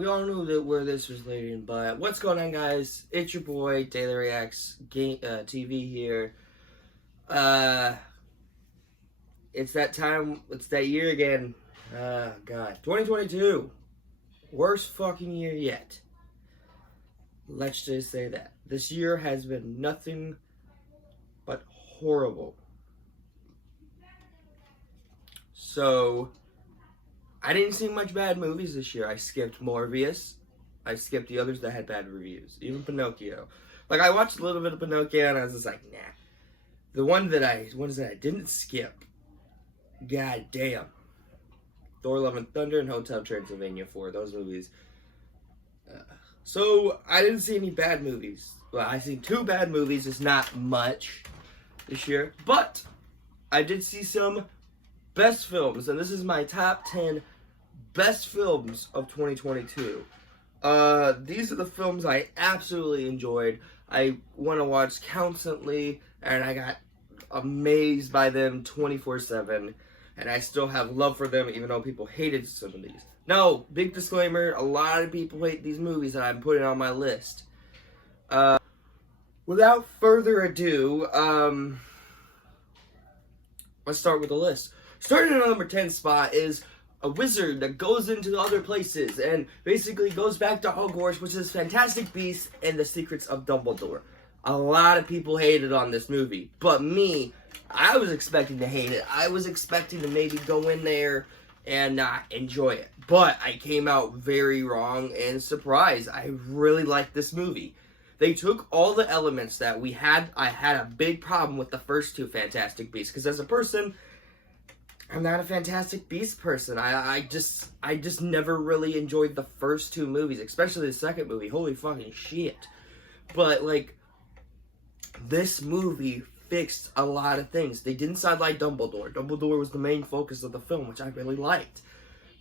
we all knew that where this was leading, but what's going on, guys? It's your boy Daily Reacts TV here. It's that time. It's that year again. God, 2022, worst fucking year yet. Let's just say that this year has been nothing but horrible. So, I didn't see much bad movies this year. I skipped Morbius. I skipped the others that had bad reviews. Even Pinocchio. Like, I watched a little bit of Pinocchio and I was just like, nah. The ones that I didn't skip. God damn. Thor Love and Thunder and Hotel Transylvania 4. Those movies. So, I didn't see any bad movies. Well, I seen 2 bad movies. It's not much this year. But, I did see some best films. And this is my top 10 best films of 2022. These are the films I absolutely enjoyed. I want to watch constantly. And I got amazed by them 24/7. And I still have love for them, even though people hated some of these. No, big disclaimer, a lot of people hate these movies that I'm putting on my list. Without further ado, let's start with the list. Starting at number 10 spot is a wizard that goes into other places and basically goes back to Hogwarts, which is Fantastic Beasts and the Secrets of Dumbledore. A lot of people hated on this movie, but me, I was expecting to hate it. I was expecting to maybe go in there and not enjoy it. But I came out very wrong and surprised. I really liked this movie. They took all the elements that we had. I had a big problem with the first 2 Fantastic Beasts, because as a person, I'm not a Fantastic Beasts person. I just never really enjoyed the first 2 movies, especially the second movie. Holy fucking shit. But, like, this movie fixed a lot of things. They didn't sidelight Dumbledore. Dumbledore was the main focus of the film, which I really liked.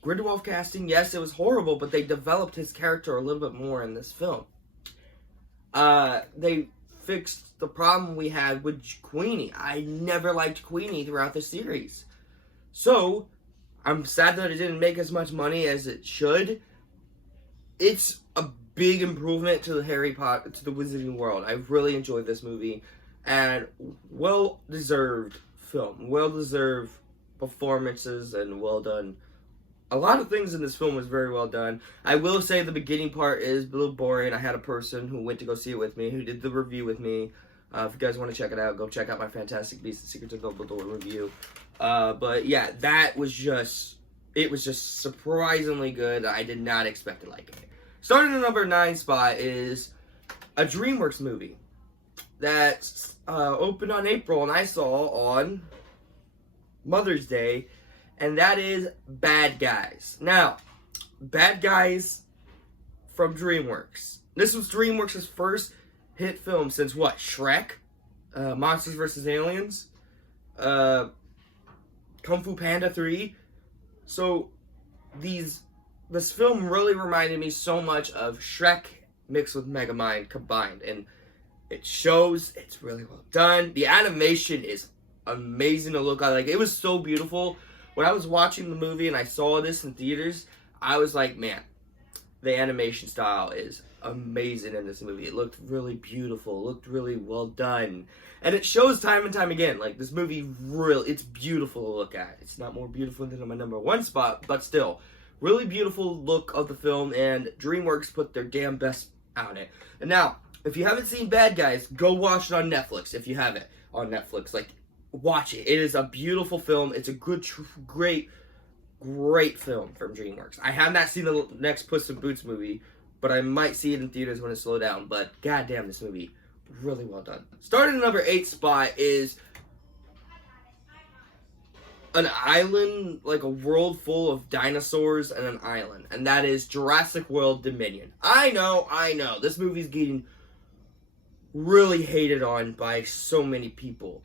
Grindelwald casting, yes, it was horrible, but they developed his character a little bit more in this film. They fixed the problem we had with Queenie. I never liked Queenie throughout the series. So, I'm sad that it didn't make as much money as it should. It's a big improvement to the Wizarding World. I really enjoyed this movie. And well-deserved film. Well-deserved performances and well done. A lot of things in this film was very well done. I will say the beginning part is a little boring. I had a person who went to go see it with me, who did the review with me. If you guys want to check it out, go check out my Fantastic Beasts and Secrets of Dumbledore review. But yeah, it was just surprisingly good. I did not expect to like it. Starting at number 9 spot is a DreamWorks movie that opened on April and I saw on Mother's Day, and that is Bad Guys. Now, Bad Guys from DreamWorks. This was DreamWorks' first hit film since what? Shrek? Monsters vs. Aliens? Kung Fu Panda 3? So, this film really reminded me so much of Shrek mixed with Megamind combined, and it shows. It's really well done. The animation is amazing to look at. Like, it was so beautiful. When I was watching the movie and I saw this in theaters, I was like, man, the animation style is amazing in this movie. It looked really beautiful. It looked really well done. And it shows time and time again. Like, this movie, it's beautiful to look at. It's not more beautiful than my number 1 spot, but still. Really beautiful look of the film, and DreamWorks put their damn best on it. And now, if you haven't seen Bad Guys, go watch it on Netflix. If you have it on Netflix, like, watch it. It is a beautiful film. It's a good, great film from DreamWorks. I have not seen the next Puss in Boots movie, but I might see it in theaters when it slows down. But goddamn, this movie, really well done. Starting at number 8 spot is an island, like a world full of dinosaurs and an island, and that is Jurassic World Dominion. I know, this movie's getting really hated on by so many people.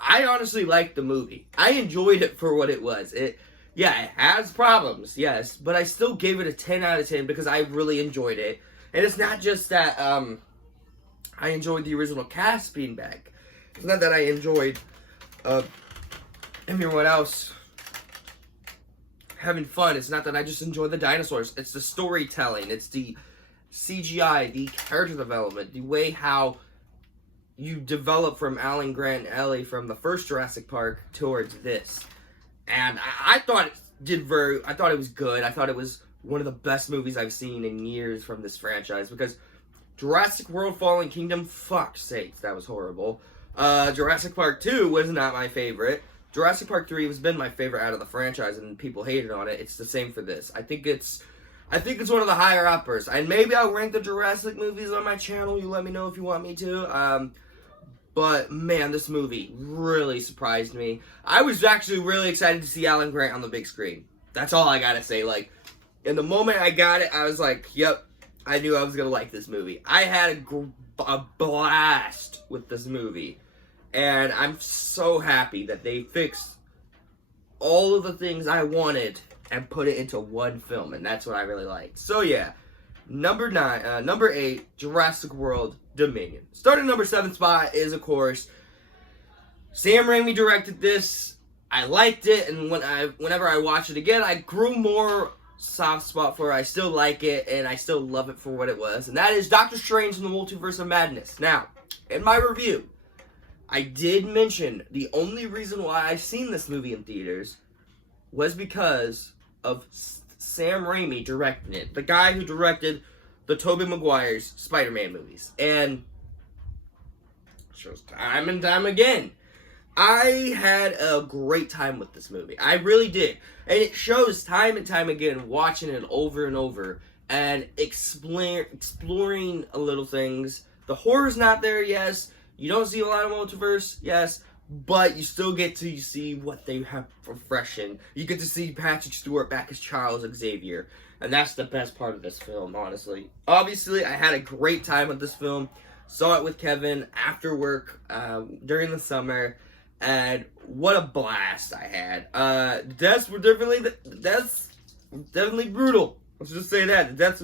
I honestly liked the movie. I enjoyed it for what it was. It has problems, yes, but I still gave it a 10 out of 10 because I really enjoyed it. And it's not just that I enjoyed the original cast being back. It's not that I enjoyed everyone else having fun. It's not that I just enjoy the dinosaurs. It's the storytelling. It's the CGI, the character development, the way how you develop from Alan Grant and Ellie from the first Jurassic Park towards this. And I thought I thought it was good. I thought it was one of the best movies I've seen in years from this franchise, because Jurassic World Fallen Kingdom, fuck's sakes, that was horrible. Jurassic Park 2 was not my favorite. Jurassic Park 3 has been my favorite out of the franchise, and people hated on it. It's the same for this. I think it's one of the higher uppers. And maybe I'll rank the Jurassic movies on my channel. You let me know if you want me to. But, man, this movie really surprised me. I was actually really excited to see Alan Grant on the big screen. That's all I gotta say. Like, in the moment I got it, I was like, yep, I knew I was gonna like this movie. I had a blast with this movie. And I'm so happy that they fixed all of the things I wanted and put it into one film. And that's what I really liked. So, yeah. Number 8, Jurassic World Dominion. Starting number 7 spot is, of course, Sam Raimi directed this. I liked it, and whenever I watch it again, I grew more soft spot for it. I still like it, and I still love it for what it was, and that is Doctor Strange in the Multiverse of Madness. Now, in my review, I did mention the only reason why I've seen this movie in theaters was because of Sam Raimi directing it. The guy who directed the Tobey Maguire's Spider-Man movies. And shows time and time again, I had a great time with this movie. I really did. And it shows time and time again, watching it over and over and exploring a little things. The horror's not there, yes. You don't see a lot of multiverse, yes. But you still get to see what they have for freshen. You get to see Patrick Stewart back as Charles Xavier. And that's the best part of this film, honestly. Obviously, I had a great time with this film. Saw it with Kevin after work during the summer. And what a blast I had. The deaths were definitely brutal. Let's just say that. The deaths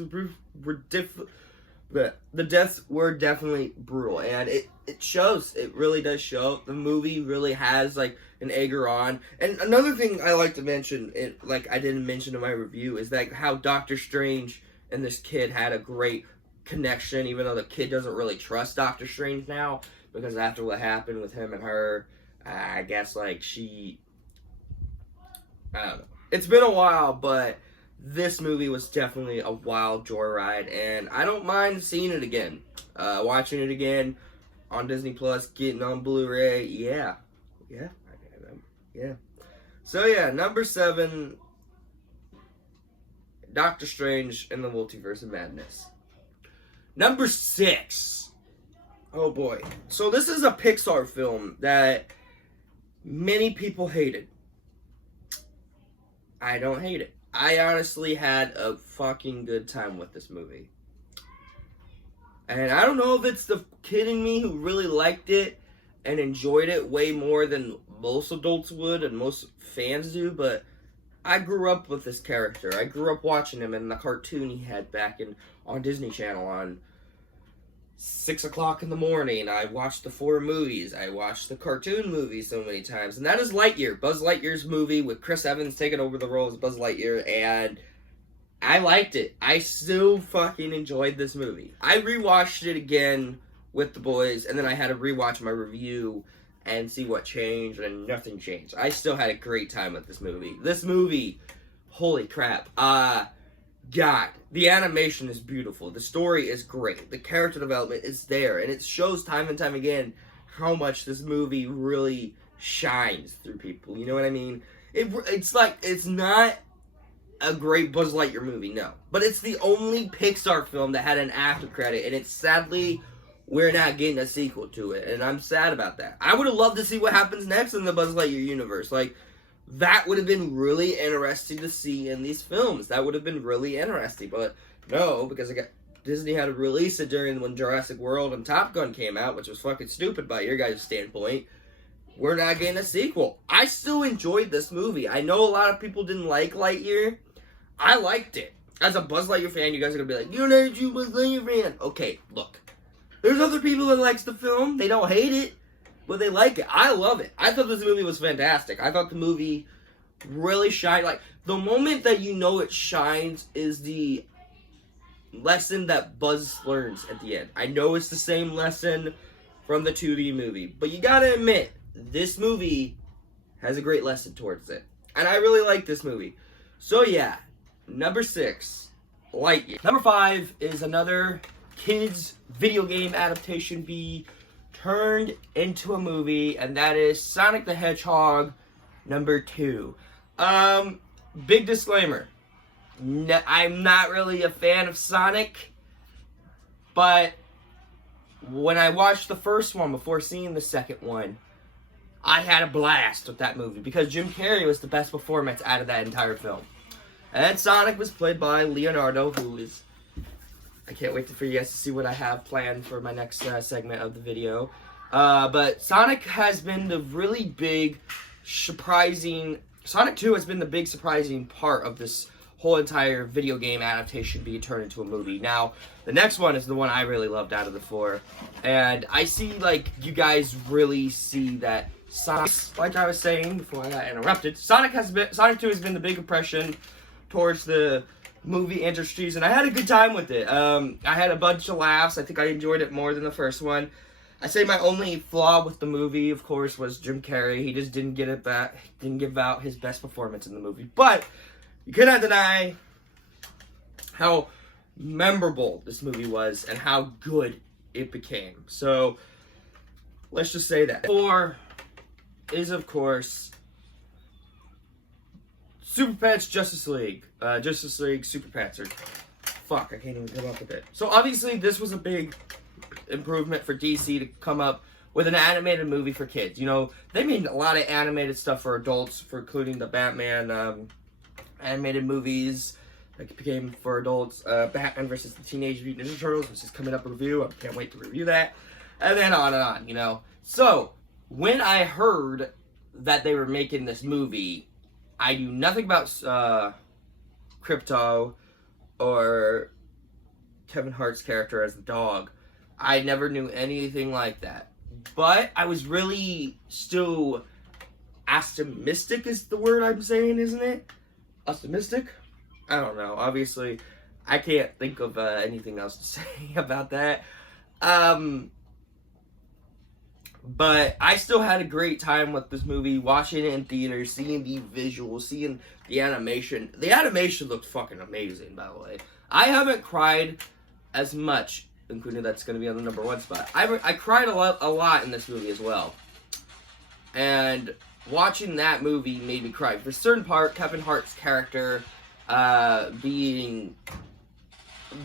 were definitely brutal, and it shows. It really does show. The movie really has, like, an egger on. And another thing I like to mention, like I didn't mention in my review, is that how Doctor Strange and this kid had a great connection, even though the kid doesn't really trust Doctor Strange now, because after what happened with him and her, I guess, like, I don't know. It's been a while, but this movie was definitely a wild joyride, and I don't mind seeing it again. Watching it again on Disney Plus, getting on Blu-ray, yeah. So yeah, number 7, Doctor Strange in the Multiverse of Madness. Number 6, oh boy. So this is a Pixar film that many people hated. I don't hate it. I honestly had a fucking good time with this movie. And I don't know if it's the kid in me who really liked it and enjoyed it way more than most adults would and most fans do, but I grew up with this character. I grew up watching him in the cartoon he had back on Disney Channel on 6 o'clock in the morning. I watched the 4 movies. I watched the cartoon movies so many times. And that is Lightyear. Buzz Lightyear's movie with Chris Evans taking over the role as Buzz Lightyear. And I liked it. I still fucking enjoyed this movie. I rewatched it again with the boys. And then I had to rewatch my review and see what changed. And nothing changed. I still had a great time with this movie. This movie, holy crap. God, the animation is beautiful. The story is great. The character development is there. And it shows time and time again how much this movie really shines through people. You know what I mean? It's like, it's not a great Buzz Lightyear movie, no. But it's the only Pixar film that had an after credit. And it's sadly, we're not getting a sequel to it. And I'm sad about that. I would have loved to see what happens next in the Buzz Lightyear universe. Like, that would have been really interesting to see in these films. That would have been really interesting. But no, because Disney had to release it during when Jurassic World and Top Gun came out, which was fucking stupid by your guys' standpoint. We're not getting a sequel. I still enjoyed this movie. I know a lot of people didn't like Lightyear. I liked it. As a Buzz Lightyear fan, you guys are going to be like, you're not a true Buzz Lightyear fan. Okay, look. There's other people that likes the film. They don't hate it. But they like it. I love it. I thought this movie was fantastic. I thought the movie really shine. Like, the moment that you know it shines is the lesson that Buzz learns at the end. I know it's the same lesson from the 2D movie, but you gotta admit, this movie has a great lesson towards it. And I really like this movie. So yeah, number 6, Lightyear. Number 5 is another kids video game adaptation be turned into a movie, and that is Sonic the Hedgehog number 2. Big disclaimer. I'm not really a fan of Sonic, but when I watched the first one before seeing the second one, I had a blast with that movie because Jim Carrey was the best performance out of that entire film. And Sonic was played by Leonardo, who is... I can't wait for you guys to see what I have planned for my next segment of the video. But Sonic has been the really big, surprising... Sonic 2 has been the big, surprising part of this whole entire video game adaptation being turned into a movie. Now, the next one is the one I really loved out of the 4. And I see, like, you guys really see that Sonic, like I was saying before I got interrupted, Sonic 2 has been the big impression towards the movie industries, and I had a good time with it. I had a bunch of laughs. I think I enjoyed it more than the first one. I say my only flaw with the movie, of course, was Jim Carrey. He just didn't give out his best performance in the movie. But you cannot deny how memorable this movie was and how good it became. So let's just say that. 4 is, of course, Super Pets Justice League. Justice League Super Pets. Fuck, I can't even come up with it. So obviously this was a big improvement for DC to come up with an animated movie for kids. You know, they made a lot of animated stuff for adults, for including the Batman animated movies that became for adults. Batman versus the Teenage Mutant Ninja Turtles, which is coming up in review. I can't wait to review that. And then on, you know. So, when I heard that they were making this movie, I knew nothing about Crypto or Kevin Hart's character as the dog. I never knew anything like that. But I was really still optimistic is the word I'm saying, isn't it? Optimistic? I don't know. Obviously, I can't think of anything else to say about that. But I still had a great time with this movie, watching it in theaters, seeing the visuals, seeing the animation. The animation looked fucking amazing, by the way. I haven't cried as much, including that's going to be on the number 1 spot. I cried a lot in this movie as well. And watching that movie made me cry. For a certain part, Kevin Hart's character being...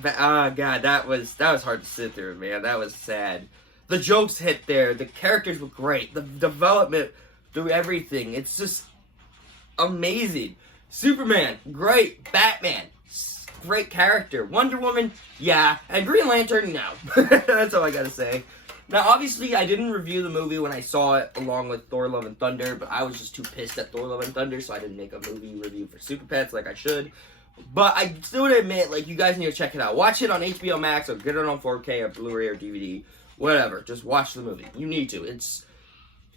God, that was hard to sit through, man. That was sad. The jokes hit there. The characters were great. The development through everything. It's just amazing. Superman, great. Batman, great character. Wonder Woman, yeah. And Green Lantern, no. That's all I gotta say. Now, obviously, I didn't review the movie when I saw it along with Thor Love and Thunder, but I was just too pissed at Thor Love and Thunder, so I didn't make a movie review for Super Pets like I should. But I still would admit, like, you guys need to check it out. Watch it on HBO Max or get it on 4K or Blu-ray or DVD. Whatever. Just watch the movie. You need to. It's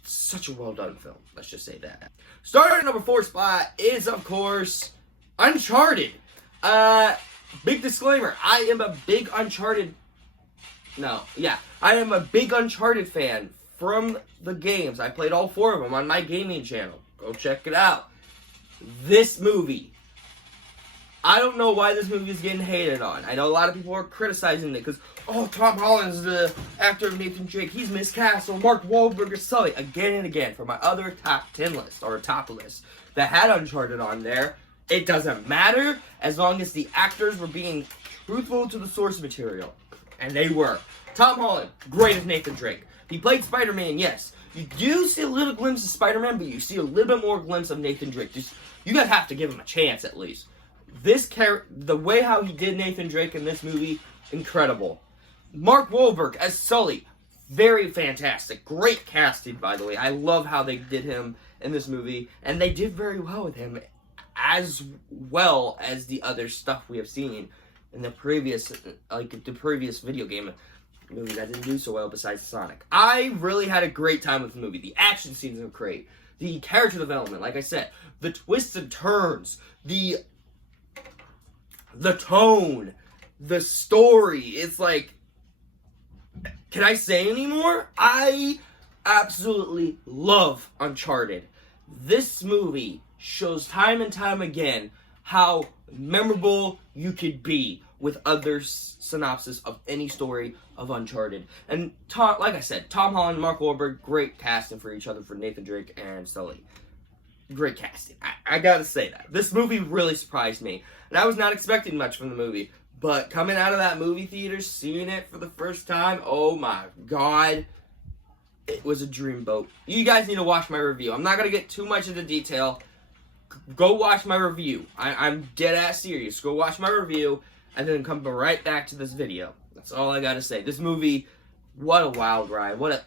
such a well-done film. Let's just say that. Starting at number 4 spot is, of course, Uncharted. Big disclaimer. I am a big Uncharted fan from the games. I played all 4 of them on my gaming channel. Go check it out. This movie, I don't know why this movie is getting hated on. I know a lot of people are criticizing it because, oh, Tom Holland's the actor of Nathan Drake. He's miscast. Or Mark Wahlberg is Sully. Again and again, for my other top 10 list, or top list, that had Uncharted on there, it doesn't matter as long as the actors were being truthful to the source material. And they were. Tom Holland, great as Nathan Drake. He played Spider-Man, yes. You do see a little glimpse of Spider-Man, but you see a little bit more glimpse of Nathan Drake. You guys have to give him a chance, at least. The way how he did Nathan Drake in this movie, incredible. Mark Wahlberg as Sully, very fantastic. Great casting, by the way. I love how they did him in this movie, and they did very well with him, as well as the other stuff we have seen in the previous video game movies that didn't do so well besides Sonic. I really had a great time with the movie. The action scenes are great. the character development, like I said, the twists and turns, the tone, the story. It's like, can I say any more? I absolutely love Uncharted. This movie shows time and time again how memorable you could be with other synopsis of any story of Uncharted. And like I said, Tom Holland and Mark Wahlberg, great casting for each other, for Nathan Drake and Sully. Great casting. I gotta say that. This movie really surprised me. And I was not expecting much from the movie. But coming out of that movie theater, seeing it for the first time, oh my god, it was a dreamboat. You guys need to watch my review. I'm not going to get too much into detail. Go watch my review. I'm dead ass serious. Go watch my review, and then come right back to this video. That's all I got to say. This movie, what a wild ride. What an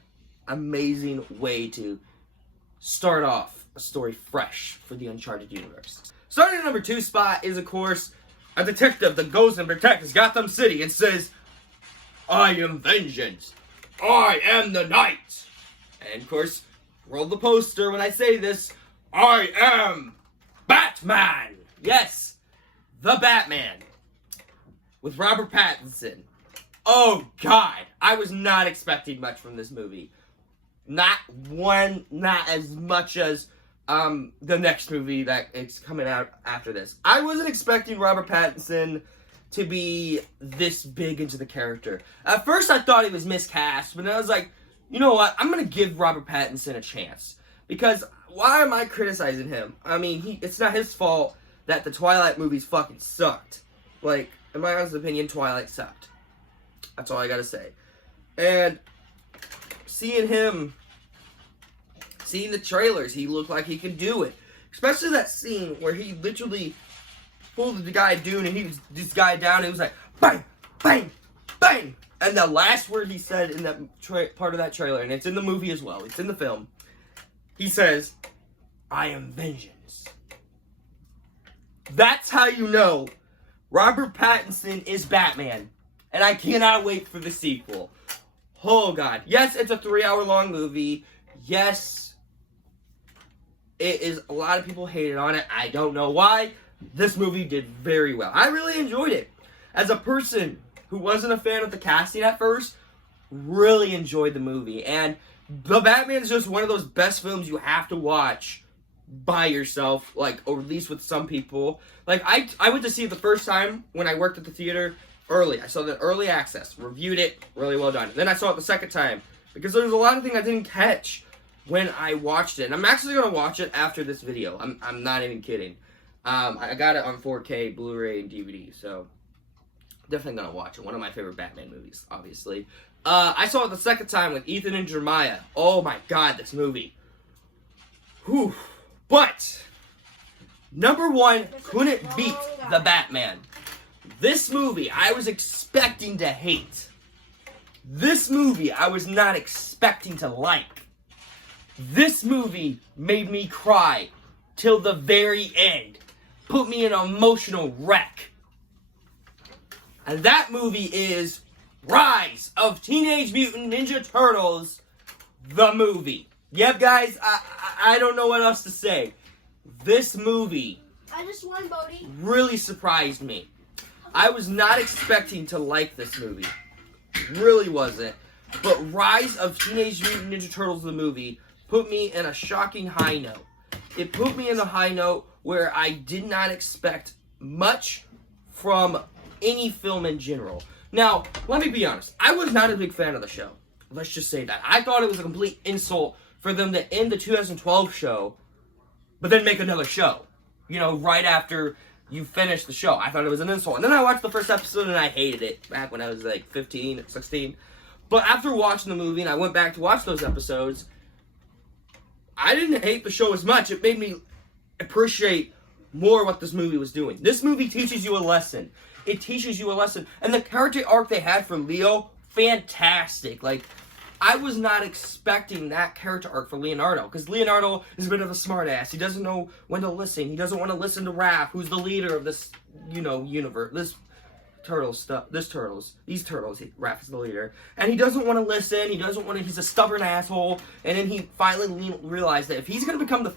amazing way to start off a story fresh for the Uncharted universe. Starting at number 2 spot is, of course, a detective that goes and protects Gotham City and says, I am vengeance. I am the night. And, of course, roll the poster when I say this. I am Batman. Yes, the Batman. With Robert Pattinson. Oh, God. I was not expecting much from this movie. Not as much as the next movie that is coming out after this. I wasn't expecting Robert Pattinson to be this big into the character. At first I thought he was miscast, but then I was like, you know what? I'm going to give Robert Pattinson a chance. Because why am I criticizing him? I mean, it's not his fault that the Twilight movies fucking sucked. Like, in my honest opinion, Twilight sucked. That's all I got to say. And seeing the trailers, he looked like he could do it. Especially that scene where he literally pulled the guy Dune and he was this guy down and he was like, bang, bang, bang. And the last word he said in that part of that trailer, and it's in the movie as well, it's in the film, he says, I am vengeance. That's how you know Robert Pattinson is Batman. And I cannot wait for the sequel. Oh, God. Yes, it's a 3-hour-long movie. Yes, it is. A lot of people hated on it. I don't know why. This movie did very well. I really enjoyed it. As a person who wasn't a fan of the casting at first, really enjoyed the movie. And The Batman is just one of those best films you have to watch by yourself, like, or at least with some people. Like, I went to see it the first time when I worked at the theater early. I saw the early access, reviewed it, really well done. Then I saw it the second time, because there was a lot of things I didn't catch when I watched it. And I'm actually going to watch it after this video. I'm not even kidding. I got it on 4K, Blu-ray, and DVD, so definitely going to watch it. One of my favorite Batman movies, obviously. I saw it the second time with Ethan and Jeremiah. Oh my god, this movie. Whew. But number 1 couldn't beat The Batman. This movie I was expecting to hate. This movie I was not expecting to like. This movie made me cry till the very end. Put me in an emotional wreck. And that movie is Rise of Teenage Mutant Ninja Turtles, the movie. Yep, guys, I don't know what else to say. This movie I just won, Bodie. Really surprised me. I was not expecting to like this movie. Really wasn't. But Rise of Teenage Mutant Ninja Turtles, the movie, put me in a shocking high note. It put me in a high note where I did not expect much from any film in general. Now, let me be honest. I was not a big fan of the show. Let's just say that. I thought it was a complete insult for them to end the 2012 show, but then make another show. You know, right after you finish the show. I thought it was an insult. And then I watched the first episode and I hated it back when I was like 15, 16. But after watching the movie and I went back to watch those episodes, I didn't hate the show as much. It made me appreciate more what this movie was doing. This movie teaches you a lesson. It teaches you a lesson. And the character arc they had for Leo, fantastic. Like, I was not expecting that character arc for Leonardo, because Leonardo is a bit of a smartass. He doesn't know when to listen. He doesn't want to listen to Raph, who's the leader of this, universe, this these turtles, Raph is the leader, and he doesn't want to listen, he's a stubborn asshole, and then he finally realized that if he's going to become the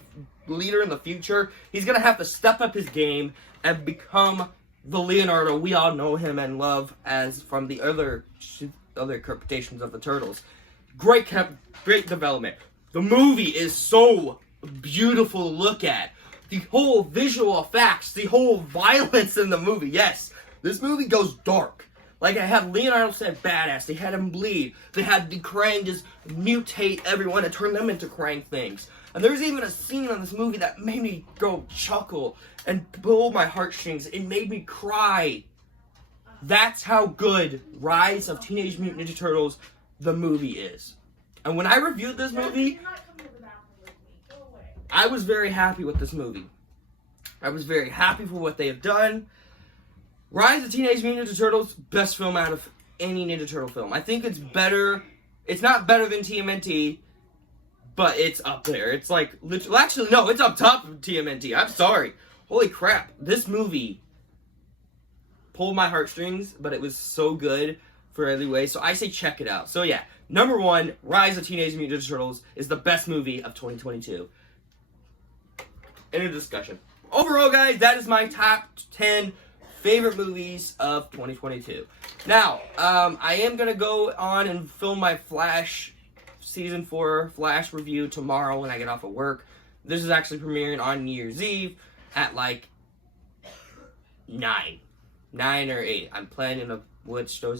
leader in the future, he's going to have to step up his game and become the Leonardo we all know him and love as from the other interpretations of the Turtles. Great development. The movie is so beautiful to look at. The whole visual effects, the whole violence in the movie, yes. This movie goes dark. Like, I had Leonardo said badass. They had him bleed. They had the Krang just mutate everyone and turn them into Krang things. And there's even a scene in this movie that made me go chuckle and pull my heartstrings. It made me cry. That's how good Rise of Teenage Mutant Ninja Turtles, the movie, is. And when I reviewed this movie, I was very happy with this movie. I was very happy for what they have done. Rise of Teenage Mutant Ninja Turtles, best film out of any Ninja Turtle film. I think it's better. It's not better than TMNT, but it's up there. It's like, literally, actually, no, it's up top of TMNT. I'm sorry. Holy crap. This movie pulled my heartstrings, but it was so good for every way. So I say check it out. So yeah, number 1, Rise of Teenage Mutant Ninja Turtles is the best movie of 2022. End of discussion. Overall, guys, that is my top 10 favorite movies of 2022. Now, I am going to go on and film my Flash Season 4 Flash review tomorrow when I get off of work. This is actually premiering on New Year's Eve at like 9 or 8. I'm planning of which time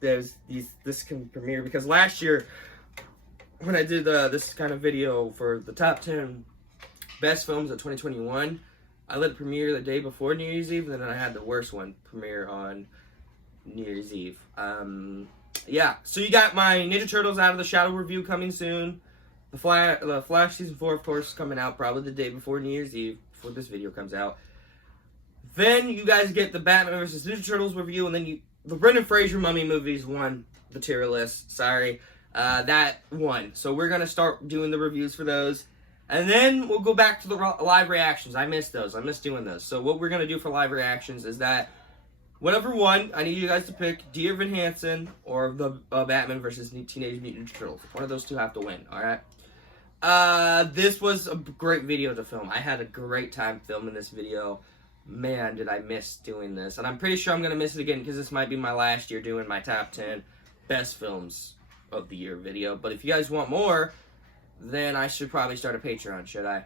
this can premiere, because last year when I did this kind of video for the top 10 best films of 2021, I let it premiere the day before New Year's Eve, and then I had the worst one premiere on New Year's Eve. Yeah, so you got my Ninja Turtles Out of the Shadow review coming soon. The Flash Season 4, of course, coming out probably the day before New Year's Eve, before this video comes out. Then you guys get the Batman vs. Ninja Turtles review, and then the Brendan Fraser Mummy movies won the tier list. Sorry, that won. So we're going to start doing the reviews for those. And then we'll go back to the live reactions. I missed those. I miss doing those. So what we're going to do for live reactions is that whatever one, I need you guys to pick Dear Evan Hansen or the Batman vs. Teenage Mutant Ninja Turtles. One of those two have to win, alright? This was a great video to film. I had a great time filming this video. Man, did I miss doing this. And I'm pretty sure I'm going to miss it again because this might be my last year doing my top 10 best films of the year video. But if you guys want more, then I should probably start a Patreon, should I?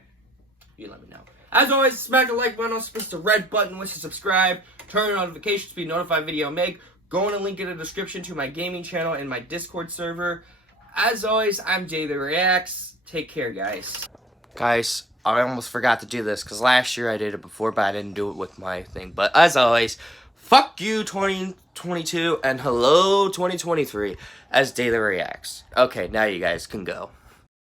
You let me know. As always, smack the like button, also press the red button, which is subscribe, turn on notifications to be notified video I make. Go on a link in the description to my gaming channel and my Discord server. As always, I'm Jay the Reacts. Take care, guys. Guys, I almost forgot to do this, because last year I did it before, but I didn't do it with my thing. But as always, fuck you 2022, and hello 2023, as Jay the Reacts. Okay, now you guys can go.